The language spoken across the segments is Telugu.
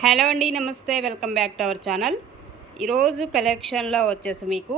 హలో అండి, నమస్తే. Welcome back to our channel. ఈరోజు కలెక్షన్లో వచ్చేసి మీకు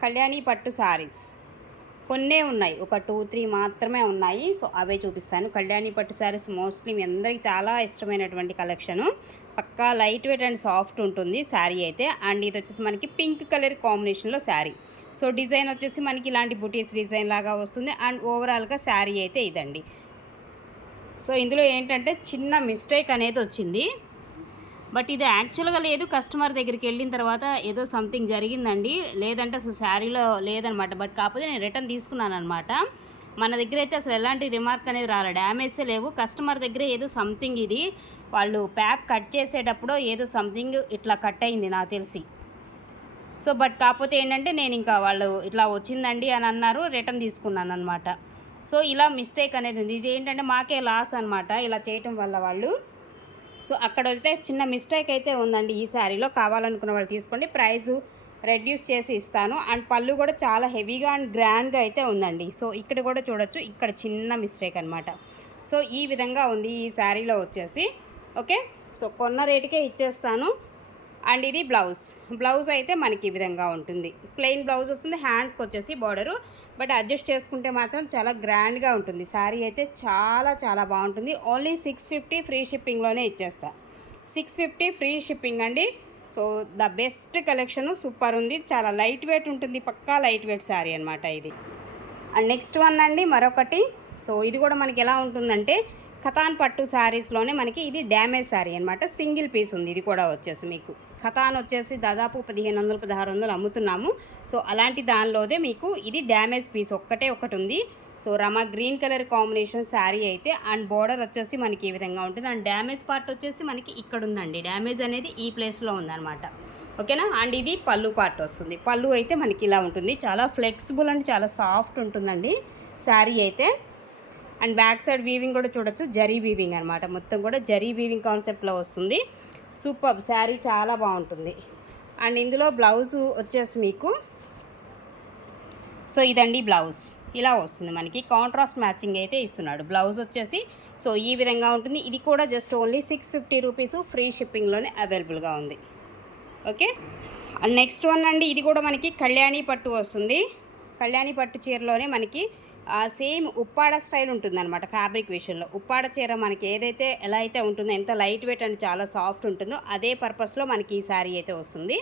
కళ్యాణి పట్టు సారీస్ కొన్నే ఉన్నాయి, ఒక 2-3 మాత్రమే ఉన్నాయి. సో అవే చూపిస్తాను. కళ్యాణి పట్టు సారీస్ మోస్ట్లీ మీ అందరికీ చాలా ఇష్టమైనటువంటి కలెక్షను. పక్కా లైట్ వెయిట్ అండ్ సాఫ్ట్ ఉంటుంది శారీ అయితే. అండ్ ఇది వచ్చేసి మనకి పింక్ కలర్ కాంబినేషన్లో శారీ. సో డిజైన్ వచ్చేసి మనకి ఇలాంటి బుటీస్ డిజైన్ లాగా వస్తుంది. అండ్ ఓవరాల్గా శారీ అయితే ఇదండి. సో ఇందులో ఏంటంటే చిన్న మిస్టేక్ అనేది వచ్చింది, బట్ ఇది యాక్చువల్గా లేదు. కస్టమర్ దగ్గరికి వెళ్ళిన తర్వాత ఏదో సంథింగ్ జరిగిందండి, లేదంటే అసలు శారీలో లేదనమాట. బట్ కాకపోతే నేను రిటర్న్ తీసుకున్నాను అనమాట. మన దగ్గర అయితే అసలు ఎలాంటి రిమార్క్ అనేది రాలే, డ్యామేజే లేవు. కస్టమర్ దగ్గర ఏదో సంథింగ్ ఇది వాళ్ళు ప్యాక్ కట్ చేసేటప్పుడు ఏదో సంథింగ్ ఇట్లా కట్ అయింది నాకు తెలిసి. సో బట్ కాకపోతే ఏంటంటే నేను ఇంకా వాళ్ళు ఇట్లా వచ్చిందండి అని అన్నారు, రిటర్న్ తీసుకున్నాను అనమాట. సో ఇలా మిస్టేక్ అనేది ఉంది. ఇది ఏంటంటే మాకే లాస్ అనమాట ఇలా చేయటం వల్ల వాళ్ళు. సో అక్కడ అయితే చిన్న మిస్టేక్ అయితే ఉందండి ఈ శారీలో. కావాలనుకున్న వాళ్ళు తీసుకోండి, ప్రైజు రెడ్యూస్ చేసి ఇస్తాను. అండ్ పళ్ళు కూడా చాలా హెవీగా అండ్ గ్రాండ్గా అయితే ఉందండి. సో ఇక్కడ కూడా చూడొచ్చు, ఇక్కడ చిన్న మిస్టేక్ అనమాట. సో ఈ విధంగా ఉంది ఈ శారీలో వచ్చేసి. ఓకే, సో కొన్న రేటుకే ఇచ్చేస్తాను. అండ్ ఇది బ్లౌజ్ అయితే మనకి ఈ విధంగా ఉంటుంది. ప్లెయిన్ బ్లౌజ్ వస్తుంది, హ్యాండ్స్కి వచ్చేసి బార్డరు. బట్ అడ్జస్ట్ చేసుకుంటే మాత్రం చాలా గ్రాండ్గా ఉంటుంది. శారీ అయితే చాలా చాలా బాగుంటుంది. ఓన్లీ 650 ఫ్రీ షిప్పింగ్లోనే ఇచ్చేస్తా. 650 ఫ్రీ షిప్పింగ్ అండి. So the best collection, super ఉంది. చాలా లైట్ వెయిట్ ఉంటుంది, పక్కా లైట్ వెయిట్ శారీ అనమాట ఇది. అండ్ నెక్స్ట్ వన్ అండి మరొకటి. సో ఇది కూడా మనకి ఎలా ఉంటుందంటే ఖతాన్ పట్టు శారీస్లోనే మనకి ఇది డ్యామేజ్ శారీ అనమాట. సింగిల్ పీస్ ఉంది. ఇది కూడా వచ్చేసి మీకు ఖతాన్ వచ్చేసి దాదాపు 1500-1600 అమ్ముతున్నాము. సో అలాంటి దానిలోదే మీకు ఇది డ్యామేజ్ పీస్ ఒకటి ఉంది. సో రమా గ్రీన్ కలర్ కాంబినేషన్ శారీ అయితే. అండ్ బోర్డర్ వచ్చేసి మనకి ఈ విధంగా ఉంటుంది. అండ్ డ్యామేజ్ పార్ట్ వచ్చేసి మనకి ఇక్కడ ఉందండి. డ్యామేజ్ అనేది ఈ ప్లేస్లో ఉందన్నమాట. ఓకేనా. అండ్ ఇది పళ్ళు పార్ట్ వస్తుంది. పళ్ళు అయితే మనకి ఇలా ఉంటుంది. చాలా ఫ్లెక్సిబుల్ అండ్ చాలా సాఫ్ట్ ఉంటుందండి శారీ అయితే. అండ్ బ్యాక్ సైడ్ వీవింగ్ కూడా చూడొచ్చు, జరీ వీవింగ్ అనమాట. మొత్తం కూడా జరీ వీవింగ్ కాన్సెప్ట్లో వస్తుంది. సూపర్ శారీ, చాలా బాగుంటుంది. అండ్ ఇందులో బ్లౌజు వచ్చేసి మీకు సో ఇదండి బ్లౌజ్, ఇలా వస్తుంది మనకి. కాంట్రాస్ట్ మ్యాచింగ్ అయితే ఇస్తున్నాడు బ్లౌజ్ వచ్చేసి. సో ఈ విధంగా ఉంటుంది. ఇది కూడా జస్ట్ ఓన్లీ 650 రూపీస్ ఫ్రీ షిప్పింగ్లోనే అవైలబుల్గా ఉంది. ఓకే. అండ్ నెక్స్ట్ వన్ అండి, ఇది కూడా మనకి కళ్యాణి పట్టు వస్తుంది. కళ్యాణి పట్టు చీరలోనే మనకి సేమ్ ఉప్పాడ స్టైల్ ఉంటుందన్నమాట. ఫ్యాబ్రిక్ విషయంలో ఉప్పాడ చీర మనకి ఏదైతే ఎలా అయితే ఉంటుందో, ఎంత లైట్ వెయిట్ అండ్ చాలా సాఫ్ట్ ఉంటుందో అదే పర్పస్లో మనకి ఈ శారీ అయితే వస్తుంది.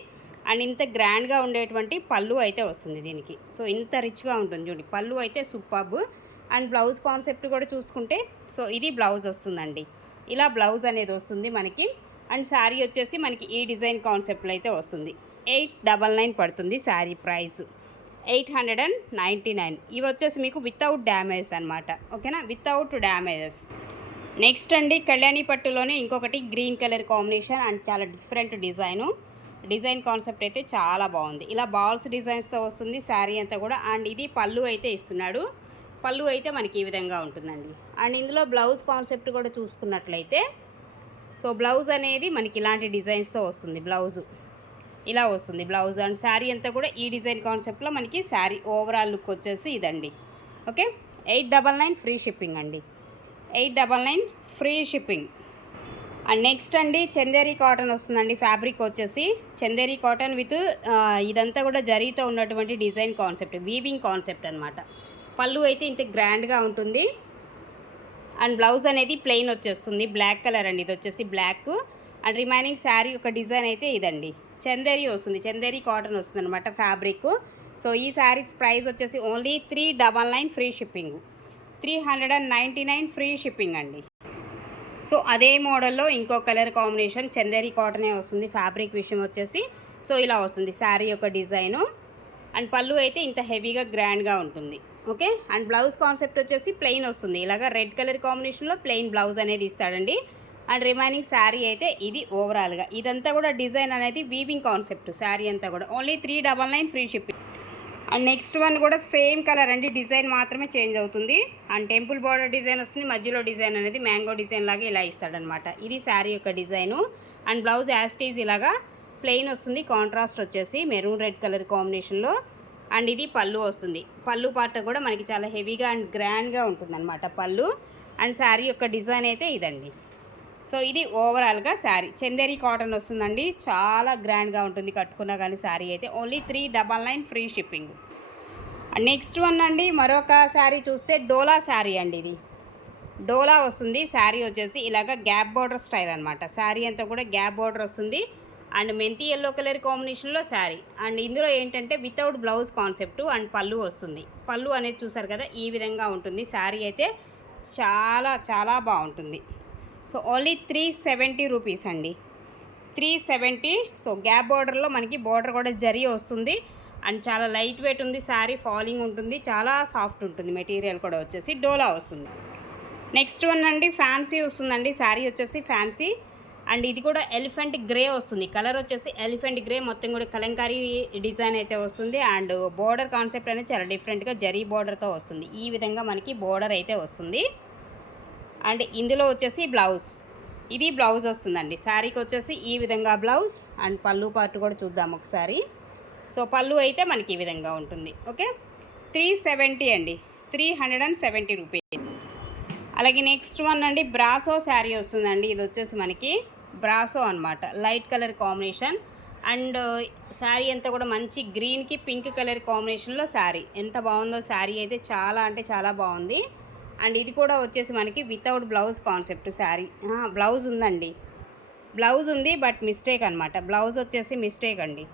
అండ్ ఇంత గ్రాండ్గా ఉండేటువంటి పళ్ళు అయితే వస్తుంది దీనికి. సో ఇంత రిచ్గా ఉంటుంది చూడండి, పళ్ళు అయితే సూపర్బ్. అండ్ బ్లౌజ్ కాన్సెప్ట్ కూడా చూసుకుంటే సో ఇది బ్లౌజ్ వస్తుందండి. ఇలా బ్లౌజ్ అనేది వస్తుంది మనకి. అండ్ శారీ వచ్చేసి మనకి ఈ డిజైన్ కాన్సెప్ట్లో అయితే వస్తుంది. 899 పడుతుంది శారీ ప్రైస్. 899. ఇవి వచ్చేసి మీకు వితౌట్ డ్యామేజ్ అనమాట. ఓకేనా, వితౌట్ డ్యామేజెస్. నెక్స్ట్ అండి కళ్యాణి పట్టులోనే ఇంకొకటి గ్రీన్ కలర్ కాంబినేషన్ అండ్ చాలా డిఫరెంట్ డిజైన్ కాన్సెప్ట్ అయితే చాలా బాగుంది. ఇలా బాల్స్ డిజైన్స్తో వస్తుంది శారీ అంతా కూడా. అండ్ ఇది పళ్ళు అయితే ఇస్తున్నాడు. పళ్ళు అయితే మనకి ఈ విధంగా ఉంటుందండి. అండ్ ఇందులో బ్లౌజ్ కాన్సెప్ట్ కూడా చూసుకున్నట్లయితే సో బ్లౌజ్ అనేది మనకి ఇలాంటి డిజైన్స్తో వస్తుంది. బ్లౌజు ఇలా వస్తుంది బ్లౌజ్. అండ్ శారీ అంతా కూడా ఈ డిజైన్ కాన్సెప్ట్లో మనకి శారీ ఓవరాల్ లుక్ వచ్చేసి ఇదండి. ఓకే, 899 ఫ్రీ షిప్పింగ్ అండి. 899 ఫ్రీ షిప్పింగ్. అండ్ నెక్స్ట్ అండి చందేరి కాటన్ వస్తుందండి. ఫ్యాబ్రిక్ వచ్చేసి చందేరి కాటన్ విత్ ఇదంతా కూడా జరీతో ఉన్నటువంటి డిజైన్ కాన్సెప్ట్, వీవింగ్ కాన్సెప్ట్ అనమాట. పళ్ళు అయితే ఇంత గ్రాండ్గా ఉంటుంది. అండ్ బ్లౌజ్ అనేది ప్లెయిన్ వచ్చేస్తుంది, బ్లాక్ కలర్ అండి. ఇది వచ్చేసి బ్లాక్. అండ్ రిమైనింగ్ శారీ ఒక డిజైన్ అయితే ఇదండి. చందేరి వస్తుంది, చందేరి కాటన్ వస్తుంది అనమాట ఫ్యాబ్రిక్. సో ఈ శారీస్ ప్రైస్ వచ్చేసి only 399 free shipping. 399 free shipping అండి. సో అదే మోడల్లో ఇంకో కలర్ కాంబినేషన్ చందేరి కాటనే వస్తుంది. ఫ్యాబ్రిక్ విషయం వచ్చేసి సో ఇలా వస్తుంది శారీ యొక్క డిజైను. అండ్ పళ్ళు అయితే ఇంత హెవీగా గ్రాండ్గా ఉంటుంది. ఓకే. అండ్ బ్లౌజ్ కాన్సెప్ట్ వచ్చేసి ప్లెయిన్ వస్తుంది. ఇలాగా రెడ్ కలర్ కాంబినేషన్లో ప్లెయిన్ బ్లౌజ్ అనేది ఇస్తాడండి. అండ్ రిమైనింగ్ శారీ అయితే ఇది ఓవరాల్గా. ఇదంతా కూడా డిజైన్ అనేది వీవింగ్ కాన్సెప్ట్ శారీ అంతా కూడా. Only 399 free shipping. And next one కూడా సేమ్ కలర్ అండి, డిజైన్ మాత్రమే చేంజ్ అవుతుంది. అండ్ టెంపుల్ బార్డర్ డిజైన్ వస్తుంది, మధ్యలో డిజైన్ అనేది మ్యాంగో డిజైన్ లాగా ఇలా ఇస్తాడనమాట. ఇది శారీ యొక్క డిజైను. అండ్ బ్లౌజ్ యాస్టీజ్ ఇలాగా ప్లెయిన్ వస్తుంది, కాంట్రాస్ట్ వచ్చేసి మెరూన్ రెడ్ కలర్ కాంబినేషన్లో. అండ్ ఇది పళ్ళు వస్తుంది. పళ్ళు పార్ట్ కూడా మనకి చాలా హెవీగా అండ్ గ్రాండ్గా ఉంటుంది అనమాట పళ్ళు. అండ్ శారీ యొక్క డిజైన్ అయితే ఇదండి. సో ఇది ఓవరాల్గా శారీ చందేరి కాటన్ వస్తుందండి. చాలా గ్రాండ్గా ఉంటుంది కట్టుకున్నా కానీ శారీ అయితే. Only 399 free shipping. Next one అండి, మరొక శారీ చూస్తే డోలా శారీ అండి. ఇది డోలా వస్తుంది. శారీ వచ్చేసి ఇలాగ గ్యాప్ బార్డర్ స్టైల్ అనమాట. శారీ అంతా కూడా గ్యాప్ బార్డర్ వస్తుంది. అండ్ మెంతి ఎల్లో కలర్ కాంబినేషన్లో శారీ. అండ్ ఇందులో ఏంటంటే వితౌట్ బ్లౌజ్ కాన్సెప్ట్ అండ్ పళ్ళు వస్తుంది. పళ్ళు అనేది చూసారు కదా, ఈ విధంగా ఉంటుంది. శారీ అయితే చాలా చాలా బాగుంటుంది. సో ఓన్లీ 370 రూపీస్ అండి. 370. సో గ్యాప్ బార్డర్లో మనకి బార్డర్ కూడా జరీ వస్తుంది. అండ్ చాలా లైట్ వెయిట్ ఉంది. శారీ ఫాలింగ్ ఉంటుంది. చాలా సాఫ్ట్ ఉంటుంది. మెటీరియల్ కూడా వచ్చేసి డోలా వస్తుంది. నెక్స్ట్ వన్ అండి, ఫ్యాన్సీ వస్తుందండి. శారీ వచ్చేసి ఫ్యాన్సీ. అండ్ ఇది కూడా ఎలిఫెంట్ గ్రే వస్తుంది. కలర్ వచ్చేసి ఎలిఫెంట్ గ్రే, మొత్తం కూడా కలంకారీ డిజైన్ అయితే వస్తుంది. అండ్ బోర్డర్ కాన్సెప్ట్ అనేది చాలా డిఫరెంట్గా జరీ బోర్డర్తో వస్తుంది. ఈ విధంగా మనకి బోర్డర్ అయితే వస్తుంది. అండ్ ఇందులో వచ్చేసి బ్లౌజ్, ఇది బ్లౌజ్ వస్తుందండి. శారీకి వచ్చేసి ఈ విధంగా బ్లౌజ్. అండ్ పళ్ళు పార్ట్ కూడా చూద్దాం ఒకసారి. సో పళ్ళు అయితే మనకి ఈ విధంగా ఉంటుంది. ఓకే, 370 అండి. 370 రూపీస్. అలాగే నెక్స్ట్ వన్ అండి, బ్రాసో శారీ వస్తుందండి. ఇది వచ్చేసి మనకి బ్రాసో అనమాట. Light colour combination. And sari అంతా కూడా మంచి గ్రీన్కి పింక్ కలర్ కాంబినేషన్లో శారీ. ఎంత బాగుందో శారీ అయితే, చాలా అంటే చాలా బాగుంది. అండ్ ఇది కూడా వచ్చేసి మనకి without blouse concept sari. Blouse ఉందండి, బ్లౌజ్ ఉంది, బట్ మిస్టేక్ అనమాట. బ్లౌజ్ వచ్చేసి మిస్టేక్ అండి.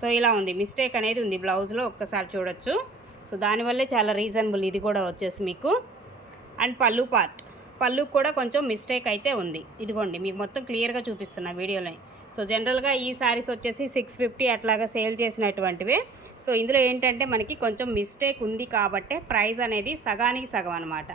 సో ఇలా ఉంది, మిస్టేక్ అనేది ఉంది బ్లౌజ్లో, ఒక్కసారి చూడొచ్చు. సో దానివల్లే చాలా రీజనబుల్ ఇది కూడా వచ్చేసి మీకు. అండ్ పళ్ళు పార్ట్, పళ్ళు కూడా కొంచెం మిస్టేక్ అయితే ఉంది. ఇదిగోండి మీకు మొత్తం క్లియర్గా చూపిస్తున్నా వీడియోలో. సో జనరల్గా ఈ శారీస్ వచ్చేసి 650 అట్లాగా సేల్ చేసినటువంటివే. సో ఇందులో ఏంటంటే మనకి కొంచెం మిస్టేక్ ఉంది కాబట్టే ప్రైస్ అనేది సగానికి సగం అనమాట.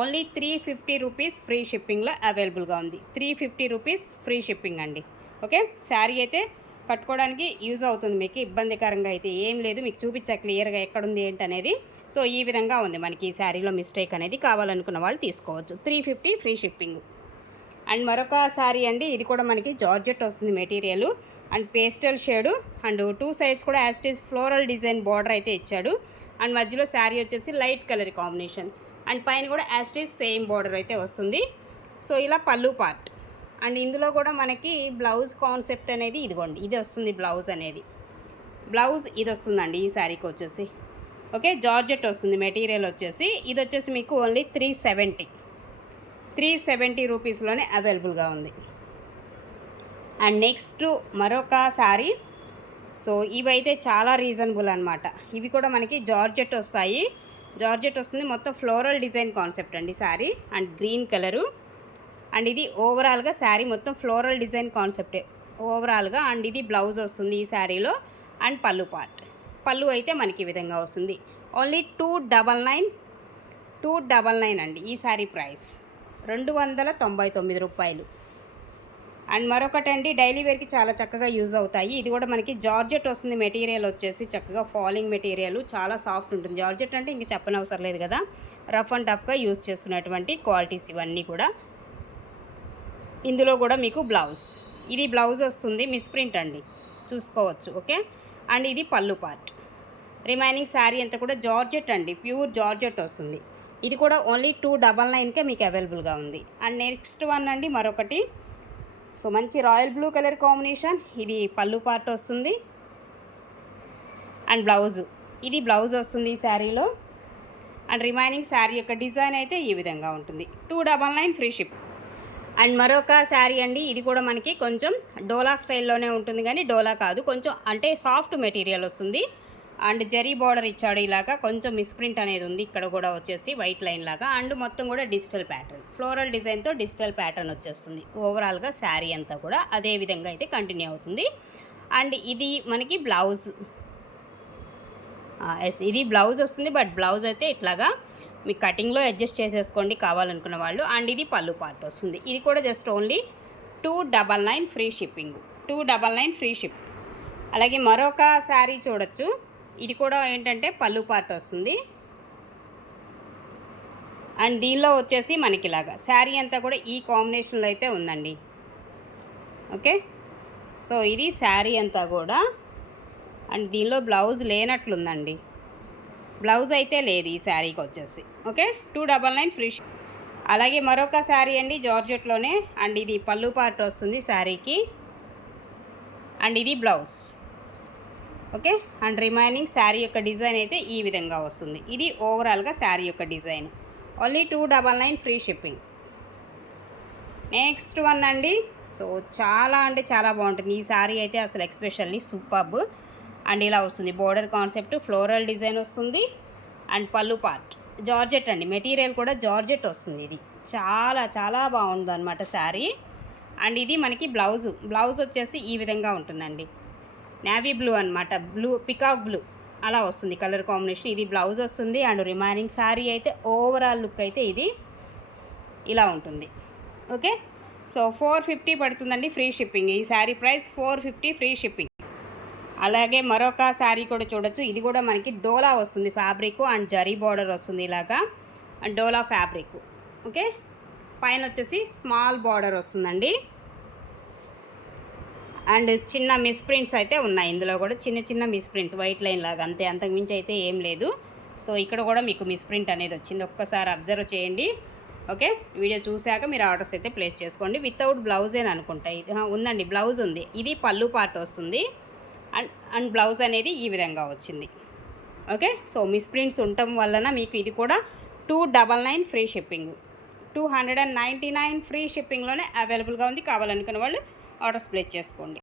ఓన్లీ 350 రూపీస్ ఫ్రీ షిప్పింగ్లో అవైలబుల్గా ఉంది. 350 రూపీస్ ఫ్రీ షిప్పింగ్ అండి. ఓకే, శారీ అయితే కట్టుకోవడానికి యూజ్ అవుతుంది. మీకు ఇబ్బందికరంగా అయితే ఏం లేదు. మీకు చూపించా క్లియర్గా ఎక్కడుంది ఏంటనేది. సో ఈ విధంగా ఉంది మనకి ఈ శారీలో మిస్టేక్ అనేది. కావాలనుకున్న వాళ్ళు తీసుకోవచ్చు. 350 ఫ్రీ షిప్పింగ్. అండ్ మరొక శారీ అండి, ఇది కూడా మనకి జార్జెట్ వస్తుంది material. And pastel shade. And 2 sides కూడా యాస్టీస్ ఫ్లోరల్ డిజైన్ బార్డర్ అయితే ఇచ్చాడు. అండ్ మధ్యలో శారీ వచ్చేసి లైట్ కలర్ కాంబినేషన్. అండ్ పైన కూడా యాస్టీస్ సేమ్ బార్డర్ అయితే వస్తుంది. సో ఇలా పళ్ళు పార్ట్. అండ్ ఇందులో కూడా మనకి బ్లౌజ్ కాన్సెప్ట్ అనేది ఇదిగోండి, ఇది వస్తుంది బ్లౌజ్ అనేది. బ్లౌజ్ ఇది వస్తుందండి ఈ శారీకి వచ్చేసి. ఓకే, జార్జెట్ వస్తుంది మెటీరియల్ వచ్చేసి. ఇది వచ్చేసి మీకు ఓన్లీ 370 రూపీస్లోనే అవైలబుల్గా ఉంది. అండ్ నెక్స్ట్ మరొక శారీ. సో ఇవైతే చాలా రీజనబుల్ అనమాట. ఇవి కూడా మనకి జార్జెట్ వస్తాయి. జార్జెట్ వస్తుంది, మొత్తం ఫ్లోరల్ డిజైన్ కాన్సెప్ట్ అండి sari. And green colour. And ఇది ఓవరాల్గా శారీ మొత్తం ఫ్లోరల్ డిజైన్ కాన్సెప్టే ఓవరాల్గా. అండ్ ఇది బ్లౌజ్ వస్తుంది ఈ శారీలో. అండ్ పళ్ళు పార్ట్, పళ్ళు అయితే మనకి ఈ విధంగా వస్తుంది. ఓన్లీ 299 అండి ఈ శారీ ప్రైస్. 299 రూపాయలు. అండ్ మరొకటి అండి, డైలీ వేర్కి చాలా చక్కగా యూజ్ అవుతాయి. ఇది కూడా మనకి జార్జెట్ వస్తుంది మెటీరియల్ వచ్చేసి. చక్కగా ఫాలింగ్ మెటీరియల్, చాలా సాఫ్ట్ ఉంటుంది. జార్జెట్ అంటే ఇంక చెప్పనవసరం లేదు కదా. రఫ్ అండ్ టఫ్గా యూజ్ చేస్తున్నటువంటి క్వాలిటీస్ ఇవన్నీ కూడా. ఇందులో కూడా మీకు బ్లౌజ్, ఇది బ్లౌజ్ వస్తుంది, మిస్ప్రింట్ అండి, చూసుకోవచ్చు. ఓకే, అండ్ ఇది పళ్ళు పార్ట్. రిమైనింగ్ శారీ అంతా కూడా జార్జెట్ అండి, ప్యూర్ జార్జెట్ వస్తుంది. ఇది కూడా ఓన్లీ 299కే మీకు అవైలబుల్గా ఉంది. అండ్ నెక్స్ట్ వన్ అండి మరొకటి. సో మంచి రాయల్ బ్లూ కలర్ కాంబినేషన్. ఇది పళ్ళు పార్ట్ వస్తుంది. అండ్ బ్లౌజు, ఇది బ్లౌజ్ వస్తుంది ఈ శారీలో. అండ్ రిమైనింగ్ శారీ యొక్క డిజైన్ అయితే ఈ విధంగా ఉంటుంది. 299 ఫ్రీ షిప్. అండ్ మరొక శారీ అండి, ఇది కూడా మనకి కొంచెం డోలా స్టైల్లోనే ఉంటుంది, కానీ డోలా కాదు, కొంచెం అంటే సాఫ్ట్ మెటీరియల్ వస్తుంది. అండ్ జరీ బార్డర్ ఇచ్చాడు ఇలాగా. కొంచెం మిస్ప్రింట్ అనేది ఉంది ఇక్కడ కూడా వచ్చేసి వైట్ లైన్ లాగా. అండ్ మొత్తం కూడా డిజిటల్ ప్యాటర్న్, ఫ్లోరల్ డిజైన్తో డిజిటల్ ప్యాటర్న్ వచ్చేస్తుంది. ఓవరాల్గా శారీ అంతా కూడా అదే విధంగా అయితే కంటిన్యూ అవుతుంది. అండ్ ఇది మనకి బ్లౌజ్. ఎస్, ఇది బ్లౌజ్ వస్తుంది, బట్ బ్లౌజ్ అయితే ఇట్లాగా మీకు కటింగ్లో అడ్జస్ట్ చేసేసుకోండి కావాలనుకున్న వాళ్ళు. అండ్ ఇది పళ్ళు పార్ట్ వస్తుంది. ఇది కూడా just only 299 free shipping. 299 free ship. అలాగే మరొక శారీ చూడొచ్చు. ఇది కూడా ఏంటంటే పళ్ళు పార్ట్ వస్తుంది. అండ్ దీనిలో వచ్చేసి మనకి ఇలాగా శారీ అంతా కూడా ఈ కాంబినేషన్లో అయితే ఉందండి. ఓకే, సో ఇది శారీ అంతా కూడా. అండ్ దీనిలో బ్లౌజ్ లేనట్లుందండి, బ్లౌజ్ అయితే లేదు ఈ శారీకి వచ్చేసి. Okay, 299 free. అలాగే మరొక శారీ అండి జార్జెట్లోనే, అండ్ ఇది పళ్ళు పార్ట్ వస్తుంది శారీకి, అండ్ ఇది blouse. Okay, and remaining sari యొక్క డిజైన్ అయితే ఈ విధంగా వస్తుంది. ఇది ఓవరాల్గా శారీ యొక్క design. Only 299 free shipping. Next one అండి, సో చాలా అంటే చాలా బాగుంటుంది ఈ శారీ అయితే, అసలు ఎక్స్పెషల్లీ సూపర్బ్. అండ్ ఇలా వస్తుంది బోర్డర్ కాన్సెప్ట్, ఫ్లోరల్ డిజైన్ వస్తుంది, అండ్ పళ్ళు పార్ట్ జార్జెట్ అండి, మెటీరియల్ కూడా జార్జెట్ వస్తుంది. ఇది చాలా చాలా బాగుంది అనమాట శారీ. అండ్ ఇది మనకి బ్లౌజ్ వచ్చేసి ఈ విధంగా ఉంటుందండి, నేవీ బ్లూ అనమాట, బ్లూ పికాక్ బ్లూ అలా వస్తుంది కలర్ కాంబినేషన్. ఇది బ్లౌజ్ వస్తుంది. అండ్ రిమైనింగ్ శారీ అయితే ఓవరాల్ లుక్ అయితే ఇది ఇలా ఉంటుంది. ఓకే, సో 450 పడుతుందండి ఫ్రీ షిప్పింగ్. ఈ శారీ ప్రైస్ 450 ఫ్రీ షిప్పింగ్. అలాగే మరొక శారీ కూడా చూడొచ్చు. ఇది కూడా మనకి డోలా వస్తుంది ఫ్యాబ్రిక్, అండ్ జరీ బార్డర్ వస్తుంది ఇలాగా, అండ్ డోలా ఫ్యాబ్రిక్. ఓకే, పైన వచ్చేసి స్మాల్ బార్డర్ వస్తుందండి, అండ్ చిన్న మిస్ ప్రింట్స్ అయితే ఉన్నాయి ఇందులో కూడా, చిన్న చిన్న మిస్ ప్రింట్ వైట్ లైన్ లాగా, అంతే, అంతకుమించి అయితే ఏం లేదు. సో ఇక్కడ కూడా మీకు మిస్ ప్రింట్ అనేది వచ్చింది, ఒక్కసారి అబ్జర్వ్ చేయండి. ఓకే, వీడియో చూశాక మీరు ఆర్డర్స్ అయితే ప్లేస్ చేసుకోండి. వితౌట్ బ్లౌజేని అనుకుంటా ఇది, ఉందండి బ్లౌజ్ ఉంది. ఇది పళ్ళు పార్ట్ వస్తుంది, అండ్ బ్లౌజ్ అనేది ఈ విధంగా వచ్చింది. ఓకే, సో మిస్ ప్రింట్స్ ఉండటం వలన మీకు ఇది కూడా 299 ఫ్రీ షిప్పింగ్, 299 ఫ్రీ షిప్పింగ్లోనే అవైలబుల్గా ఉంది. కావాలనుకున్న వాళ్ళు ఆర్డర్స్ ప్లేస్ చేసుకోండి.